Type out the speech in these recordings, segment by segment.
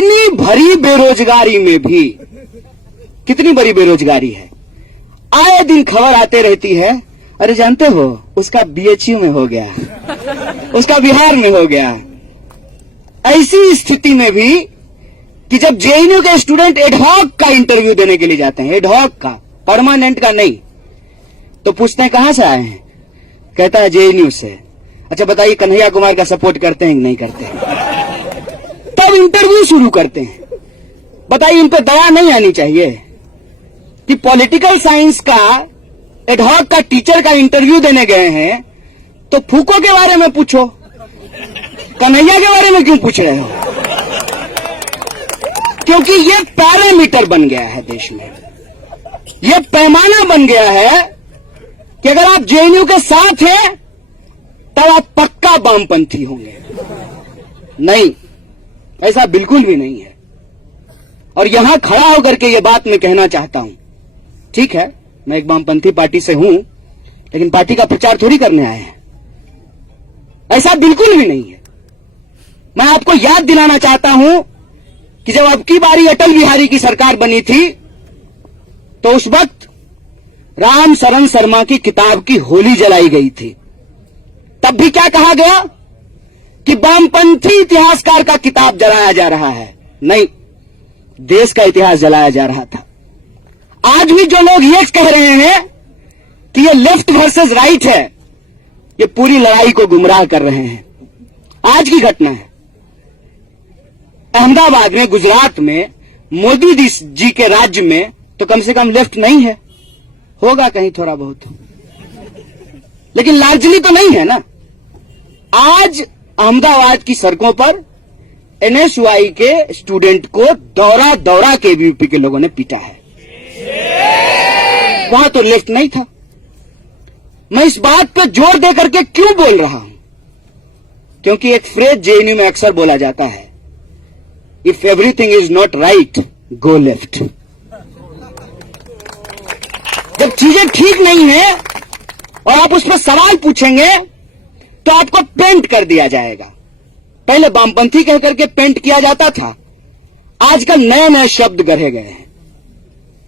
इतनी भरी बेरोजगारी में भी, कितनी बड़ी बेरोजगारी है, आए दिन खबर आते रहती है, अरे जानते हो उसका बीएचयू में हो गया, उसका बिहार में हो गया। ऐसी स्थिति में भी कि जब जेएनयू के स्टूडेंट एडहॉक का इंटरव्यू देने के लिए जाते हैं, एडहॉक का, परमानेंट का नहीं, तो पूछते हैं कहां से आए हैं, कहता है जेएनयू से। अच्छा बताइए कन्हैया कुमार का सपोर्ट करते हैं कि नहीं करते हैं? तब इंटरव्यू शुरू करते हैं। बताइए इन पे दया नहीं आनी चाहिए कि पॉलिटिकल साइंस का एडहॉक का टीचर का इंटरव्यू देने गए हैं तो फूको के बारे में पूछो, कन्हैया के बारे में क्यों पूछ रहे हो? क्योंकि ये पैरामीटर बन गया है देश में, ये पैमाना बन गया है कि अगर आप जेएनयू के साथ हैं तब आप पक्का वामपंथी होंगे। नहीं, ऐसा बिल्कुल भी नहीं है। और यहां खड़ा होकर के ये बात मैं कहना चाहता हूं, ठीक है मैं एक वामपंथी पार्टी से हूं, लेकिन पार्टी का प्रचार थोड़ी करने आए हैं, ऐसा बिल्कुल भी नहीं है। मैं आपको याद दिलाना चाहता हूं कि जब अब की बारी अटल बिहारी की सरकार बनी थी तो उस वक्त राम शरण शर्मा की किताब की होली जलाई गई थी। तब भी क्या कहा गया कि वामपंथी इतिहासकार का किताब जलाया जा रहा है। नहीं, देश का इतिहास जलाया जा रहा था। आज भी जो लोग ये कह रहे हैं कि ये लेफ्ट वर्सेस राइट है, ये पूरी लड़ाई को गुमराह कर रहे हैं। आज की घटना है, अहमदाबाद में, गुजरात में, मोदी जी के राज्य में तो कम से कम लेफ्ट नहीं है, होगा कहीं थोड़ा बहुत, लेकिन लार्जली तो नहीं है ना। आज अहमदाबाद की सड़कों पर एनएसयूआई के स्टूडेंट को दौरा दौरा के एबीवीपी के लोगों ने पीटा है, वहां तो लेफ्ट नहीं था। मैं इस बात पर जोर दे करके क्यों बोल रहा हूं? क्योंकि एक फ्रेज जेएनयू में अक्सर बोला जाता है, if everything is not right go left. जब चीजें ठीक नहीं है और आप उस पर सवाल पूछेंगे तो आपको पेंट कर दिया जाएगा। पहले वामपंथी कहकर के पेंट किया जाता था, आजकल नए नए शब्द गढ़े गए हैं,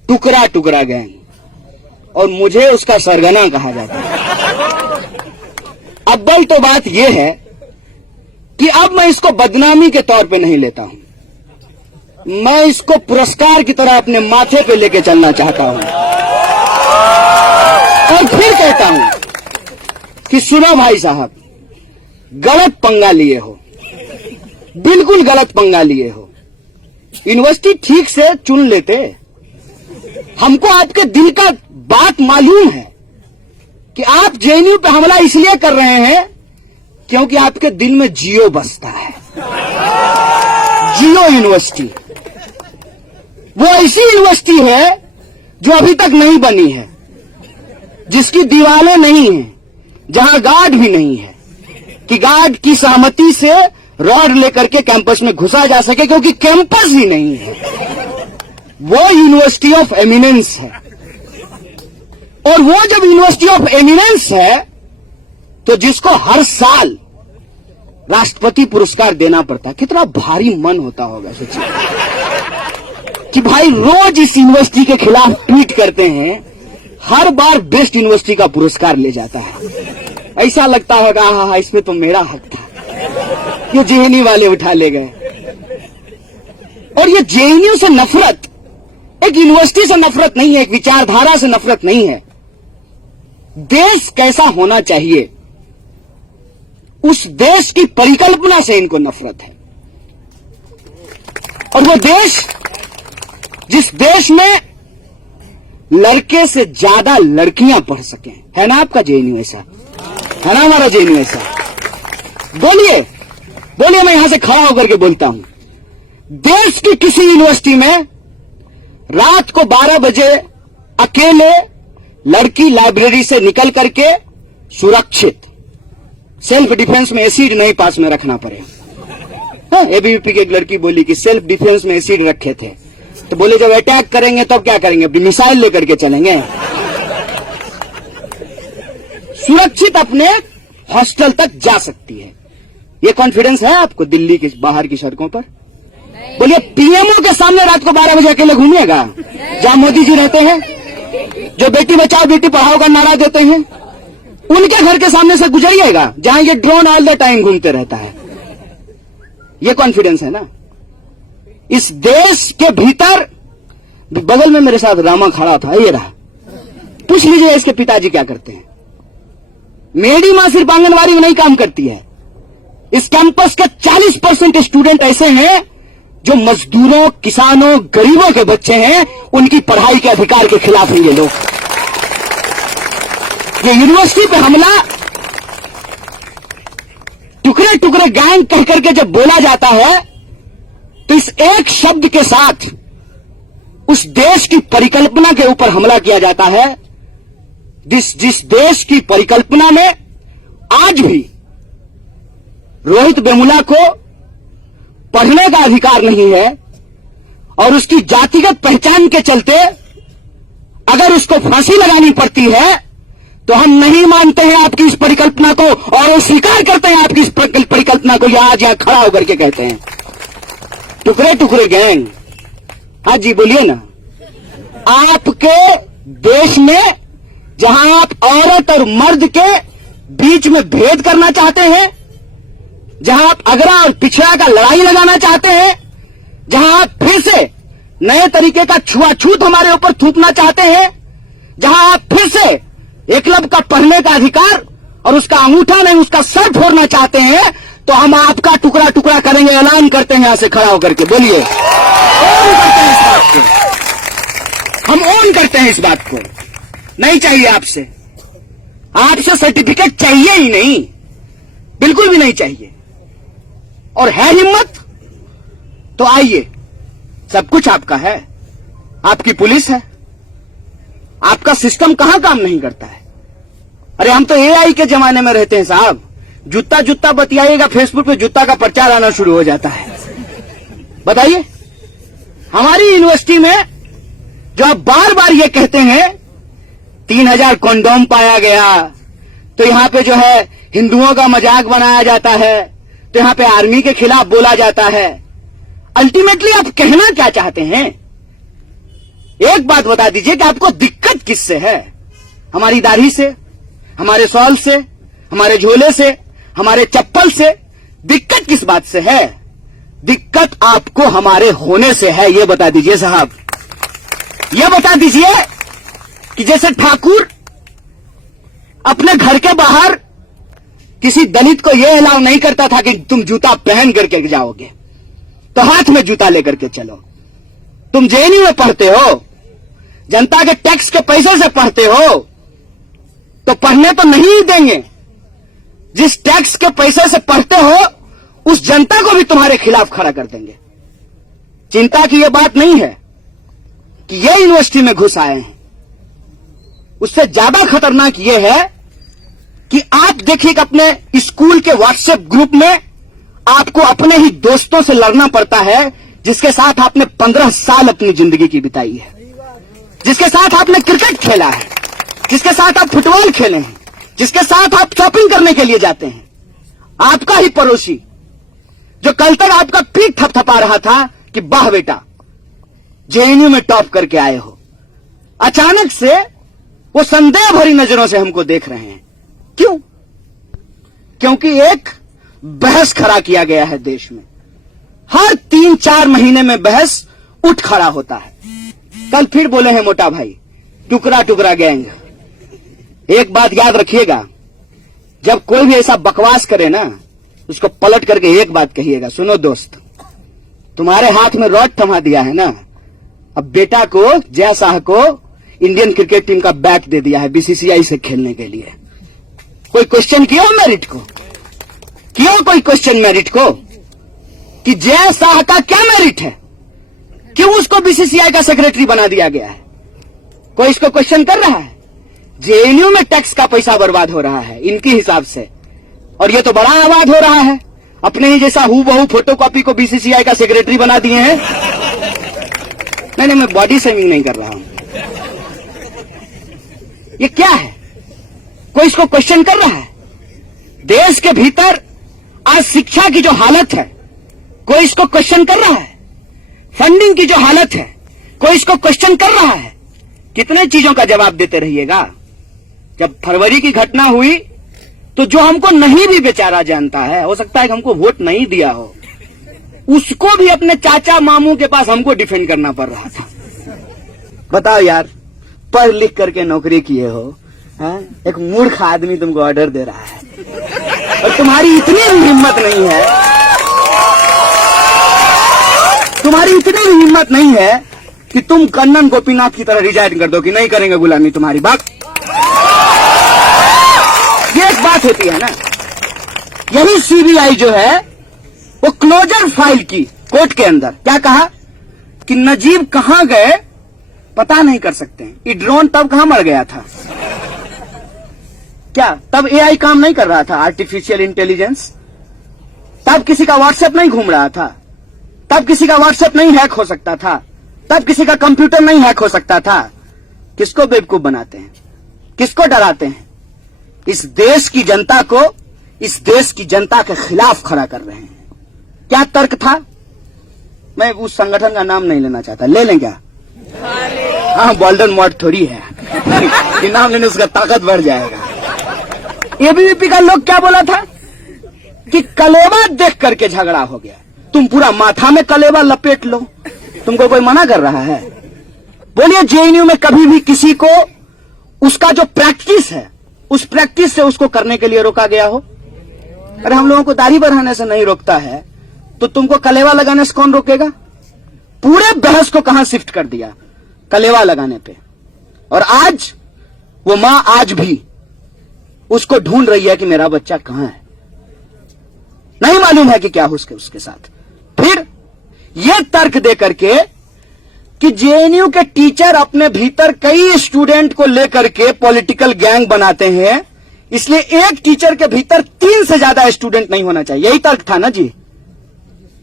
टुकड़ा टुकड़ा गैंग, और मुझे उसका सरगना कहा जाता है। अव्वल तो बात यह है कि अब मैं इसको बदनामी के तौर पे नहीं लेता हूं, मैं इसको पुरस्कार की तरह अपने माथे पे लेके चलना चाहता हूं। और फिर कहता हूं कि सुनो भाई साहब, गलत पंगा लिए हो, बिल्कुल गलत पंगा लिए हो। यूनिवर्सिटी ठीक से चुन लेते। हमको आपके दिल का बात मालूम है कि आप जेएनयू पे हमला इसलिए कर रहे हैं क्योंकि आपके दिल में जियो बसता है। जियो यूनिवर्सिटी वो ऐसी यूनिवर्सिटी है जो अभी तक नहीं बनी है, जिसकी दीवारें नहीं हैं, जहां गार्ड भी नहीं है कि गार्ड की सहमति से रॉड लेकर के कैंपस में घुसा जा सके, क्योंकि कैंपस ही नहीं है। वो यूनिवर्सिटी ऑफ एमिनेंस है। और वो जब यूनिवर्सिटी ऑफ एमिनेंस है तो जिसको हर साल राष्ट्रपति पुरस्कार देना पड़ता है, कितना भारी मन होता होगा सोचिए कि भाई रोज इस यूनिवर्सिटी के खिलाफ ट्वीट करते हैं, हर बार बेस्ट यूनिवर्सिटी का पुरस्कार ले जाता है। ऐसा लगता होगा हाँ इसमें तो मेरा हक था, ये जेएनयू वाले उठा ले गए। और ये जेएनयू से नफरत एक यूनिवर्सिटी से नफरत नहीं है, एक विचारधारा से नफरत नहीं है। देश कैसा होना चाहिए उस देश की परिकल्पना से इनको नफरत है। और वो देश, जिस देश में लड़के से ज्यादा लड़कियां पढ़ सकें, है ना आपका जेएनयू ऐसा? है ना हमारा जेएनयू ऐसा? बोलिए बोलिए, मैं यहां से खड़ा होकर के बोलता हूं, देश की किसी यूनिवर्सिटी में रात को 12 बजे अकेले लड़की लाइब्रेरी से निकल करके सुरक्षित, सेल्फ डिफेंस में एसिड नहीं पास में रखना पड़े। हाँ, एबीवीपी की एक लड़की बोली कि सेल्फ डिफेंस में एसिड रखे थे, तो बोले जब अटैक करेंगे तब क्या करेंगे, अपनी मिसाइल लेकर के चलेंगे। सुरक्षित अपने हॉस्टल तक जा सकती है। ये कॉन्फिडेंस है आपको दिल्ली की बाहर की सड़कों पर? बोलिए पीएमओ के सामने रात को 12 बजे अकेले घूमिएगा जहां मोदी जी रहते हैं, जो बेटी बचाओ बेटी पढ़ाओ का नारा देते हैं, उनके घर के सामने से गुजरिएगा जहां ये ड्रोन ऑल द टाइम घूमते रहता है। ये कॉन्फिडेंस है ना। इस देश के भीतर बगल में मेरे साथ रामा खड़ा था, ये रहा, पूछ लीजिए इसके पिताजी क्या करते हैं। मेरी मां सिर्फ आंगनवाड़ी में नहीं काम करती है। इस कैंपस के 40% स्टूडेंट ऐसे हैं जो मजदूरों, किसानों, गरीबों के बच्चे हैं, उनकी पढ़ाई के अधिकार के खिलाफ हैं ये लोग। ये यूनिवर्सिटी पे हमला टुकड़े टुकड़े गैंग कह करके जब बोला जाता है तो इस एक शब्द के साथ उस देश की परिकल्पना के ऊपर हमला किया जाता है, जिस देश की परिकल्पना में आज भी रोहित वेमुला को पढ़ने का अधिकार नहीं है और उसकी जातिगत पहचान के चलते अगर उसको फांसी लगानी पड़ती है तो हम नहीं मानते हैं आपकी इस परिकल्पना को और स्वीकार करते हैं आपकी इस परिकल्पना को। आज यहां खड़ा होकर के कहते हैं टुकड़े टुकड़े गैंग। हाँ जी बोलिए ना। आपके देश में जहां आप औरत और मर्द के बीच में भेद करना चाहते हैं, जहां आप अगरा और पिछड़ा का लड़ाई लगाना चाहते हैं, जहां आप फिर से नए तरीके का छुआछूत हमारे ऊपर थूकना चाहते हैं, जहां आप फिर से एकलव्य का पढ़ने का अधिकार और उसका अंगूठा नहीं उसका सर फोड़ना चाहते हैं, तो हम आपका टुकड़ा टुकड़ा करेंगे। ऐलान करते हैं यहां से खड़ा होकर के, बोलिए। ओन करते हैं इस बात को, हम ओन करते हैं इस बात को। नहीं चाहिए आपसे सर्टिफिकेट चाहिए ही नहीं, बिल्कुल भी नहीं चाहिए। और है हिम्मत तो आइए, सब कुछ आपका है, आपकी पुलिस है, आपका सिस्टम कहां काम नहीं करता है। अरे हम तो एआई के जमाने में रहते हैं साहब। जूता जूता बतियाइएगा फेसबुक पे जूता का प्रचार आना शुरू हो जाता है। बताइए, हमारी यूनिवर्सिटी में जो आप बार बार ये कहते हैं 3000 कंडोम पाया गया, तो यहां पे जो है हिंदुओं का मजाक बनाया जाता है, तो यहां पे आर्मी के खिलाफ बोला जाता है। अल्टीमेटली आप कहना क्या चाहते हैं? एक बात बता दीजिए कि आपको दिक्कत किससे है? हमारी दाढ़ी से, हमारे सॉल से, हमारे झोले से, हमारे चप्पल से? दिक्कत किस बात से है? दिक्कत आपको हमारे होने से है, यह बता दीजिए साहब। यह बता दीजिए कि जैसे ठाकुर अपने घर के बाहर किसी दलित को यह अलाउ नहीं करता था कि तुम जूता पहन करके जाओगे, तो हाथ में जूता लेकर के चलो। तुम जेएनयू में पढ़ते हो, जनता के टैक्स के पैसे से पढ़ते हो, तो पढ़ने तो नहीं देंगे। जिस टैक्स के पैसे से पढ़ते हो उस जनता को भी तुम्हारे खिलाफ खड़ा कर देंगे। चिंता की यह बात नहीं है कि ये यूनिवर्सिटी में घुस आए हैं, उससे ज्यादा खतरनाक यह है कि आप देखिए कि अपने स्कूल के व्हाट्सएप ग्रुप में आपको अपने ही दोस्तों से लड़ना पड़ता है, जिसके साथ आपने 15 साल अपनी जिंदगी की बिताई है, जिसके साथ आपने क्रिकेट खेला है, जिसके साथ आप फुटबॉल खेले हैं, जिसके साथ आप शॉपिंग करने के लिए जाते हैं। आपका ही पड़ोसी जो कल तक आपका पीठ थपथपा रहा था कि वाह बेटा जेएनयू में टॉप करके आए हो, अचानक से वो संदेह भरी नजरों से हमको देख रहे हैं। क्यों? क्योंकि एक बहस खड़ा किया गया है देश में। हर 3-4 महीने में बहस उठ खड़ा होता है। कल फिर बोले हैं मोटा भाई टुकड़ा टुकड़ा गैंग। एक बात याद रखिएगा, जब कोई भी ऐसा बकवास करे ना, उसको पलट करके एक बात कहिएगा, सुनो दोस्त, तुम्हारे हाथ में रॉड थमा दिया है ना, अब बेटा को, जय शाह को इंडियन क्रिकेट टीम का बैट दे दिया है बीसीसीआई से खेलने के लिए। कोई क्वेश्चन किया मेरिट को? किया कोई क्वेश्चन मेरिट को कि जय शाह का क्या मेरिट है, क्यों उसको बीसीसीआई का सेक्रेटरी बना दिया गया है? कोई इसको क्वेश्चन कर रहा है? जेएनयू में टैक्स का पैसा बर्बाद हो रहा है इनके हिसाब से, और ये तो बड़ा आवाज हो रहा है। अपने ही जैसा हूबहू फोटोकॉपी को बीसीसीआई का सेक्रेटरी बना दिए हैं। नहीं, मैं बॉडी शेमिंग नहीं कर रहा हूं। ये क्या है? कोई इसको क्वेश्चन कर रहा है? देश के भीतर आज शिक्षा की जो हालत है, कोई इसको क्वेश्चन कर रहा है? फंडिंग की जो हालत है, कोई इसको क्वेश्चन कर रहा है? कितने चीजों का जवाब देते रहिएगा। जब फरवरी की घटना हुई तो जो हमको नहीं भी बेचारा जानता है, हो सकता है कि हमको वोट नहीं दिया हो, उसको भी अपने चाचा मामू के पास हमको डिफेंड करना पड़ रहा था। बताओ यार, पढ़ लिख करके नौकरी किए हो, एक मूर्ख आदमी तुमको ऑर्डर दे रहा है और तुम्हारी इतनी भी हिम्मत नहीं है, तुम्हारी इतनी भी हिम्मत नहीं है कि तुम कन्नन गोपीनाथ की तरह रिजाइन कर दो कि नहीं करेंगे गुलामी तुम्हारी बात। ये एक बात होती है ना। यही सीबीआई जो है वो क्लोजर फाइल की कोर्ट के अंदर क्या कहा कि नजीब कहां गए पता नहीं कर सकते हैं। ये ड्रोन तब कहां मर गया था? क्या तब एआई काम नहीं कर रहा था? आर्टिफिशियल इंटेलिजेंस तब किसी का व्हाट्सएप नहीं घूम रहा था? तब किसी का व्हाट्सएप नहीं हैक हो सकता था? तब किसी का कंप्यूटर नहीं हैक हो सकता था? किसको बेवकूफ बनाते हैं? किसको डराते हैं? इस देश की जनता को, इस देश की जनता के खिलाफ खड़ा कर रहे हैं। क्या तर्क था? मैं उस संगठन का नाम नहीं लेना चाहता, ले लें क्या? हाँ, बॉल्डन मॉड थोड़ी है ये नाम लेने उसका ताकत बढ़ जाएगा। एबीवीपी का लोग क्या बोला था कि कलेवा देख करके झगड़ा हो गया। तुम पूरा माथा में कलेवा लपेट लो, तुमको कोई मना कर रहा है? बोलिए जेएनयू में कभी भी किसी को उसका जो प्रैक्टिस है उस प्रैक्टिस से उसको करने के लिए रोका गया हो? अरे हम लोगों को दाढ़ी बढ़ाने से नहीं रोकता है तो तुमको कलेवा लगाने से कौन रोकेगा? पूरे बहस को कहां शिफ्ट कर दिया? कलेवा लगाने पे। और आज वो मां आज भी उसको ढूंढ रही है कि मेरा बच्चा कहां है। नहीं मालूम है कि क्या हो उसके साथ। फिर यह तर्क दे करके कि जेएनयू के टीचर अपने भीतर कई स्टूडेंट को लेकर के पॉलिटिकल गैंग बनाते हैं, इसलिए एक टीचर के भीतर 3 से ज्यादा स्टूडेंट नहीं होना चाहिए। यही तर्क था ना जी।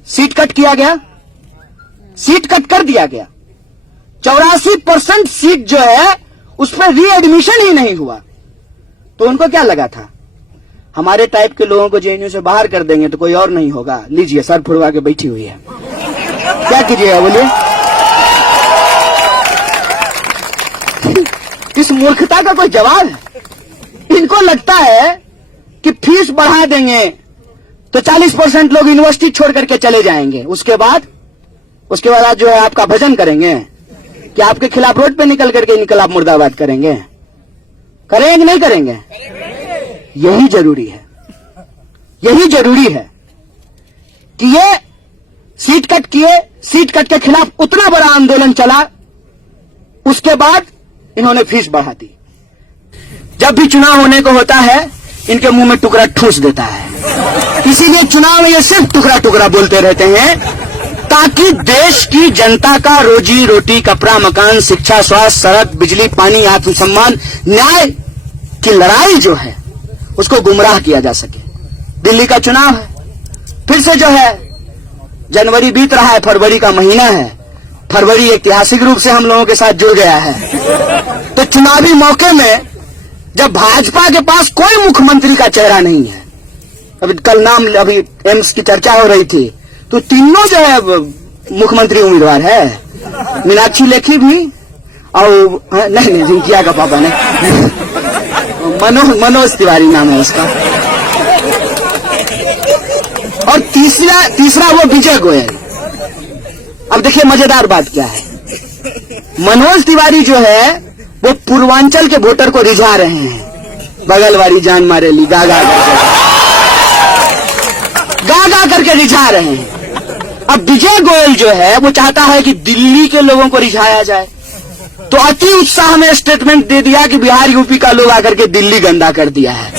सीट कट किया गया, सीट कट कर दिया गया। 84% सीट जो है उस पर रीएडमिशन ही नहीं हुआ। तो उनको क्या लगा था, हमारे टाइप के लोगों को जेएनयू से बाहर कर देंगे तो कोई और नहीं होगा। लीजिए, सर फुड़वा के बैठी हुई है, क्या कीजिएगा बोलिए? इस मूर्खता का कोई जवाब है? इनको लगता है कि फीस बढ़ा देंगे तो 40% लोग यूनिवर्सिटी छोड़ करके चले जाएंगे। उसके बाद आज जो है आपका भजन करेंगे कि आपके खिलाफ रोड पे निकल करके इनकलाब मुर्दाबाद करेंगे? करेंगे कि नहीं करेंगे? यही जरूरी है, यही जरूरी है कि ये सीट कट किए, सीट कट के खिलाफ उतना बड़ा आंदोलन चला, उसके बाद इन्होंने फीस बढ़ा दी। जब भी चुनाव होने को होता है इनके मुंह में टुकड़ा ठूस देता है, इसीलिए चुनाव में ये सिर्फ टुकड़ा टुकड़ा बोलते रहते हैं ताकि देश की जनता का रोजी रोटी, कपड़ा, मकान, शिक्षा, स्वास्थ्य, सड़क, बिजली, पानी, आत्मसम्मान, न्याय की लड़ाई जो है उसको गुमराह किया जा सके। दिल्ली का चुनाव है, फिर से जो है जनवरी बीत रहा है, फरवरी का महीना है। फरवरी ऐतिहासिक रूप से हम लोगों के साथ जुड़ गया है। तो चुनावी मौके में जब भाजपा के पास कोई मुख्यमंत्री का चेहरा नहीं है, अभी कल नाम अभी एम्स की चर्चा हो रही थी, तो तीनों जो है मुख्यमंत्री उम्मीदवार है। मीनाक्षी लेखी भी और नहीं जिंकिया का पापा ने मनोज तिवारी नाम है उसका, और तीसरा वो विजय गोयल। अब देखिए मजेदार बात क्या है, मनोज तिवारी जो है वो पूर्वांचल के वोटर को रिझा रहे हैं। बगल वाली जान मारेली गा गा करके रिझा रहे हैं। अब विजय गोयल जो है वो चाहता है कि दिल्ली के लोगों को रिझाया जाए, तो अति उत्साह में स्टेटमेंट दे दिया कि बिहार यूपी का लोग आकर के दिल्ली गंदा कर दिया है।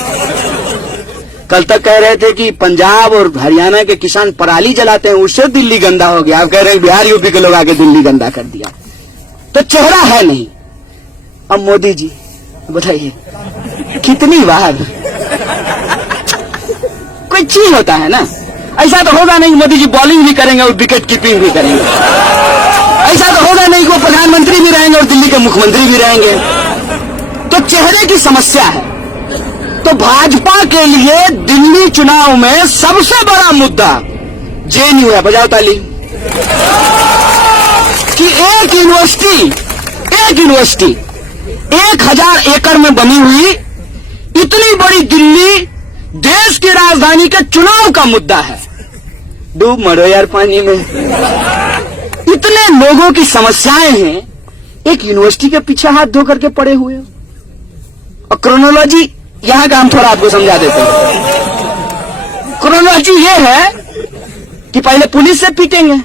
कल तक कह रहे थे कि पंजाब और हरियाणा के किसान पराली जलाते हैं उससे दिल्ली गंदा हो गया, अब कह रहे हैं बिहार यूपी के लोग आके दिल्ली गंदा कर दिया। तो चेहरा है नहीं। अब मोदी जी बताइए कितनी बार कोई चीज होता है ना, ऐसा तो होगा नहीं मोदी जी बॉलिंग भी करेंगे और विकेट कीपिंग भी करेंगे। ऐसा तो होगा नहीं कि वो प्रधानमंत्री भी रहेंगे और दिल्ली के मुख्यमंत्री भी रहेंगे। तो चेहरे की समस्या है। तो भाजपा के लिए दिल्ली चुनाव में सबसे बड़ा मुद्दा जेएनयू है। बजाओ ताली। यूनिवर्सिटी 1000 एकड़ में बनी हुई इतनी बड़ी दिल्ली देश की राजधानी के चुनाव का मुद्दा है। डूब मरो यार पानी में। इतने लोगों की समस्याएं हैं, एक यूनिवर्सिटी के पीछे हाथ धो करके पड़े हुए हो। और क्रोनोलॉजी यहां का हम थोड़ा आपको समझा देते हैं। क्रोनोलॉजी ये है कि पहले पुलिस से पीटेंगे,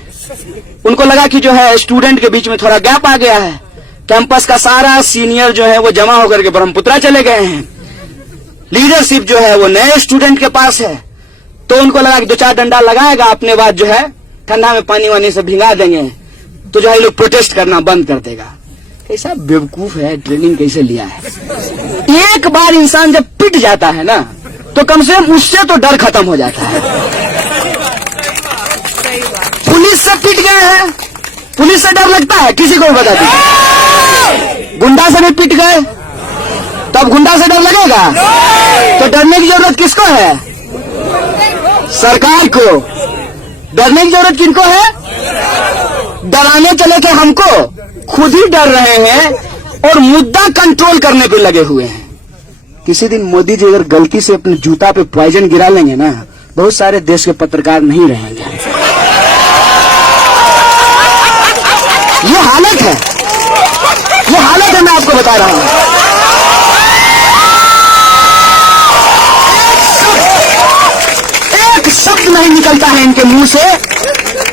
उनको लगा कि जो है स्टूडेंट के बीच में थोड़ा गैप आ गया है, कैंपस का सारा सीनियर जो है वो जमा होकर के ब्रह्मपुत्रा चले गए हैं, लीडरशिप जो है वो नए स्टूडेंट के पास है, तो उनको लगा कि 2-4 डंडा लगाएगा, अपने बाद जो है ठंडा में पानी वानी से भिंगा देंगे तो जो है लोग प्रोटेस्ट करना बंद कर देगा। कैसा बेवकूफ है, ट्रेनिंग कैसे लिया है। एक बार इंसान जब पिट जाता है ना तो कम से कम उससे तो डर खत्म हो जाता है। पुलिस से पिट गए हैं, पुलिस से डर लगता है, किसी को बता दीजिए। गुंडा से भी पिट गए, तब गुंडा से डर लगेगा? तो डरने की जरूरत किसको है? सरकार को। डरने की जरूरत किनको है? डराने चले थे हमको, खुद ही डर रहे हैं और मुद्दा कंट्रोल करने पे लगे हुए हैं। किसी दिन मोदी जी अगर गलती से अपने जूता पे पॉइजन गिरा लेंगे ना, बहुत सारे देश के पत्रकार नहीं रहेंगे। ये हालत है, ये हालत है, मैं आपको बता रहा हूं। एक शब्द नहीं निकलता है इनके मुंह से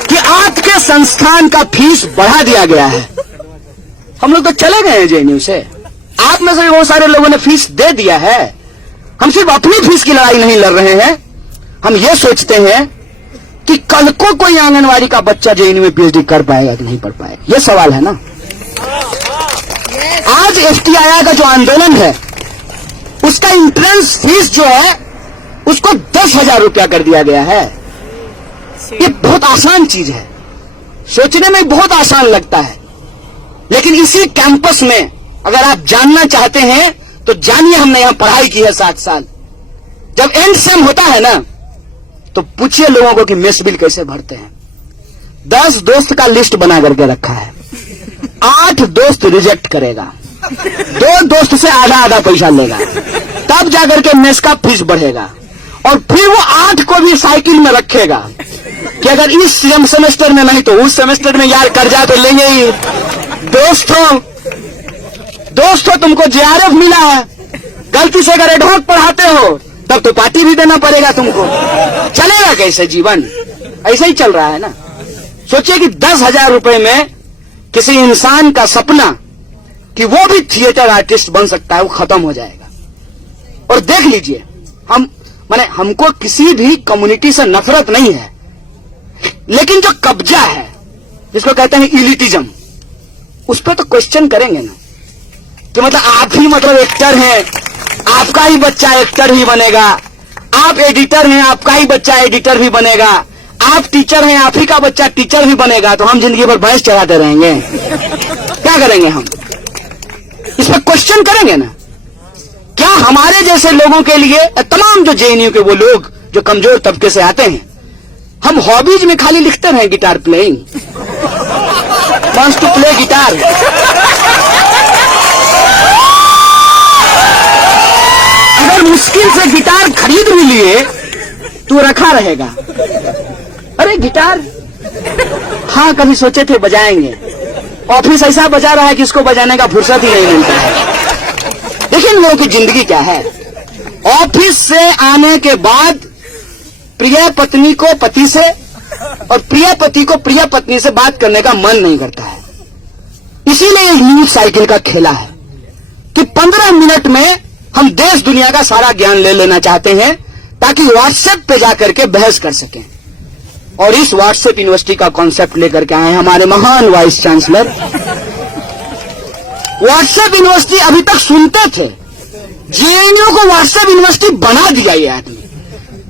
कि आपके संस्थान का फीस बढ़ा दिया गया है। हम लोग तो चले गए हैं जेएनयू से, आप में से बहुत सारे लोगों ने फीस दे दिया है। हम सिर्फ अपनी फीस की लड़ाई नहीं लड़ रहे हैं, हम ये सोचते हैं कि कल को कोई आंगनवाड़ी का बच्चा जेएनयू में पीएचडी कर पाएगा कि नहीं पढ़ पाएगा, ये सवाल है ना। आज एफटीआई का जो आंदोलन है उसका एंट्रेंस फीस जो है उसको 10,000 रुपया कर दिया गया है। ये बहुत आसान चीज है, सोचने में बहुत आसान लगता है, लेकिन इसी कैंपस में अगर आप जानना चाहते हैं तो जानिए। हमने यहां पढ़ाई की है 7 साल। जब एंड सेम होता है ना तो पूछिए लोगों को कि मेस बिल कैसे भरते हैं। 10 दोस्त का लिस्ट बना करके रखा है, 8 दोस्त रिजेक्ट करेगा, 2 दोस्त से आधा पैसा लेगा, तब जाकर के मेस का फीस बढ़ेगा। और फिर वो 8 को भी साइकिल में रखेगा कि अगर इस सेमेस्टर में नहीं तो उस सेमेस्टर में यार कर्जा तो लेंगे ही। दोस्तों तुमको जेआरएफ मिला है, गलती से अगर एडहॉक पढ़ाते हो तब तो पार्टी भी देना पड़ेगा तुमको। चलेगा कैसे जीवन? ऐसे ही चल रहा है ना। सोचिए कि 10,000 रुपए में किसी इंसान का सपना कि वो भी थिएटर आर्टिस्ट बन सकता है वो खत्म हो जाएगा। और देख लीजिए, हमको किसी भी कम्युनिटी से नफरत नहीं है, लेकिन जो कब्जा है जिसको कहते हैं इलिटिज्म, उस पर तो क्वेश्चन करेंगे ना कि मतलब आप ही मतलब एक्टर हैं, आपका ही बच्चा एक्टर ही बनेगा, आप एडिटर हैं, आपका ही बच्चा एडिटर भी बनेगा, आप टीचर हैं, आप ही का बच्चा टीचर भी बनेगा, तो हम जिंदगी भर भैंस चढ़ाते रहेंगे? क्या करेंगे हम? इस पर क्वेश्चन करेंगे ना। क्या हमारे जैसे लोगों के लिए, तमाम जो जेएनयू के वो लोग जो कमजोर तबके से आते हैं, हम हॉबीज में खाली लिखते रहे guitar playing, wants to play guitar. अगर मुश्किल से गिटार खरीद भी लिए तो रखा रहेगा। अरे गिटार, हाँ कभी सोचे थे बजाएंगे, ऑफिस ऐसा बजा रहा है कि इसको बजाने का फुर्सत ही नहीं मिलता है। लेकिन लोगों की जिंदगी क्या है? ऑफिस से आने के बाद प्रिय पत्नी को पति से और प्रिय पति को प्रिय पत्नी से बात करने का मन नहीं करता है। इसीलिए ये न्यूज साइकिल का खेला है कि 15 मिनट में हम देश दुनिया का सारा ज्ञान ले लेना चाहते हैं ताकि व्हाट्सएप पे जाकर के बहस कर सकें। और इस व्हाट्सएप यूनिवर्सिटी का कॉन्सेप्ट लेकर के आए हैं हमारे महान वाइस चांसलर। व्हाट्सएप यूनिवर्सिटी अभी तक सुनते थे, जेएनयू को व्हाट्सएप यूनिवर्सिटी बना दिया ये आदमी।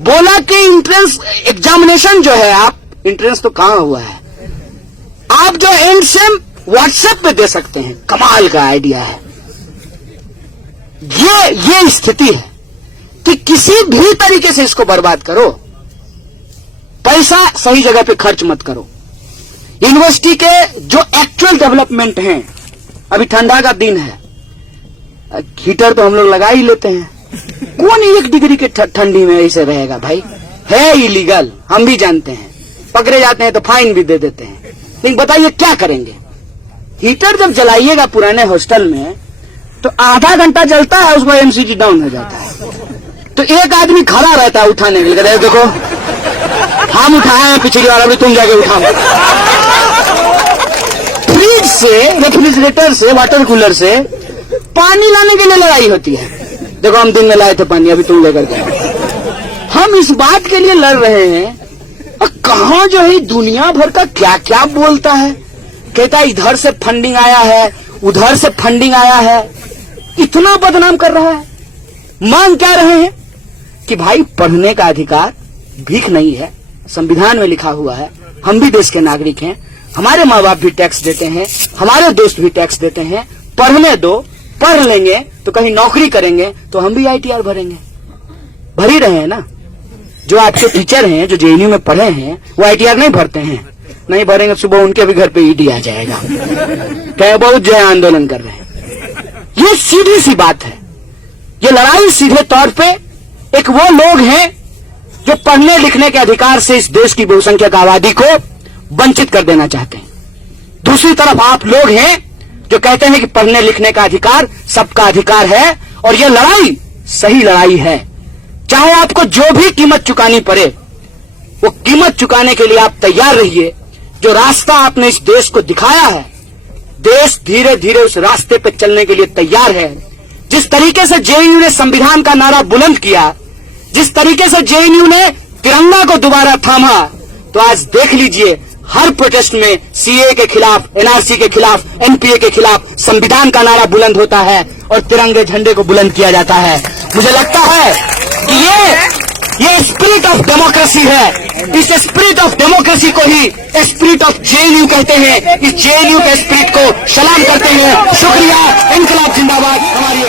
बोला कि इंट्रेंस एग्जामिनेशन जो है, आप इंट्रेंस तो कहां हुआ है, आप जो एंड सेम व्हाट्सएप पे दे सकते हैं। कमाल का आइडिया है। ये स्थिति है कि किसी भी तरीके से इसको बर्बाद करो, पैसा सही जगह पे खर्च मत करो। यूनिवर्सिटी के जो एक्चुअल डेवलपमेंट हैं, अभी ठंडा का दिन है, हीटर तो हम लोग लगा ही लेते हैं। कौन 1 डिग्री के ठंडी में ऐसे रहेगा भाई? है इलीगल, हम भी जानते हैं। पकड़े जाते हैं तो फाइन भी दे देते हैं। लेकिन बताइए क्या करेंगे? हीटर जब जलाइएगा पुराने हॉस्टल में तो आधा घंटा जलता है, उसमें एमसीजी डाउन हो जाता है। तो एक आदमी खड़ा रहता है उठाने के लिए, देखो हम उठाए हैं पिछली बार, अभी तुम जाके उठाओ। फ्रिज से, रेफ्रिजरेटर से, वाटर कूलर से पानी लाने के लिए लड़ाई होती है। देखो हम दिन में लाए थे पानी, अभी तुम लेकर गए। हम इस बात के लिए लड़ रहे हैं, और कहां जो है दुनिया भर का क्या क्या बोलता है। कहता है इधर से फंडिंग आया है, उधर से फंडिंग आया है, इतना बदनाम कर रहा है। मांग क्या रहे हैं कि भाई पढ़ने का अधिकार भीख नहीं है, संविधान में लिखा हुआ है। हम भी देश के नागरिक हैं, हमारे माँ बाप भी टैक्स देते हैं, हमारे दोस्त भी टैक्स देते हैं। पढ़ने दो, पढ़ लेंगे तो कहीं नौकरी करेंगे तो हम भी आईटीआर भरेंगे। भर ही रहे हैं ना। जो आपके टीचर हैं, जो जेएनयू में पढ़े हैं, वो आईटीआर नहीं भरते हैं। नहीं भरेंगे सुबह उनके भी घर पे ईडी आ जाएगा, क्या बहुत जो है आंदोलन कर रहे हैं। ये सीधी सी बात है। ये लड़ाई सीधे तौर पे एक वो लोग हैं जो पढ़ने लिखने के अधिकार से इस देश की बहुसंख्यक आबादी को वंचित कर देना चाहते हैं। दूसरी तरफ आप लोग हैं जो कहते हैं कि पढ़ने लिखने का अधिकार सबका अधिकार है, और यह लड़ाई सही लड़ाई है। चाहे आपको जो भी कीमत चुकानी पड़े, वो कीमत चुकाने के लिए आप तैयार रहिए। जो रास्ता आपने इस देश को दिखाया है, देश धीरे धीरे उस रास्ते पर चलने के लिए तैयार है। जिस तरीके से जेएनयू ने संविधान का नारा बुलंद किया, जिस तरीके से जेएनयू ने तिरंगा को दोबारा थामा, तो आज देख लीजिए हर प्रोटेस्ट में सीए के खिलाफ, एनआरसी के खिलाफ, एनपीए के खिलाफ संविधान का नारा बुलंद होता है और तिरंगे झंडे को बुलंद किया जाता है। मुझे लगता है कि ये स्पिरिट ऑफ डेमोक्रेसी है। इस स्पिरिट ऑफ डेमोक्रेसी को ही स्पिरिट ऑफ जेएनयू कहते हैं। इस जेएनयू के स्पिरिट को सलाम करते हैं। शुक्रिया। इंकलाब जिंदाबाद। हमारी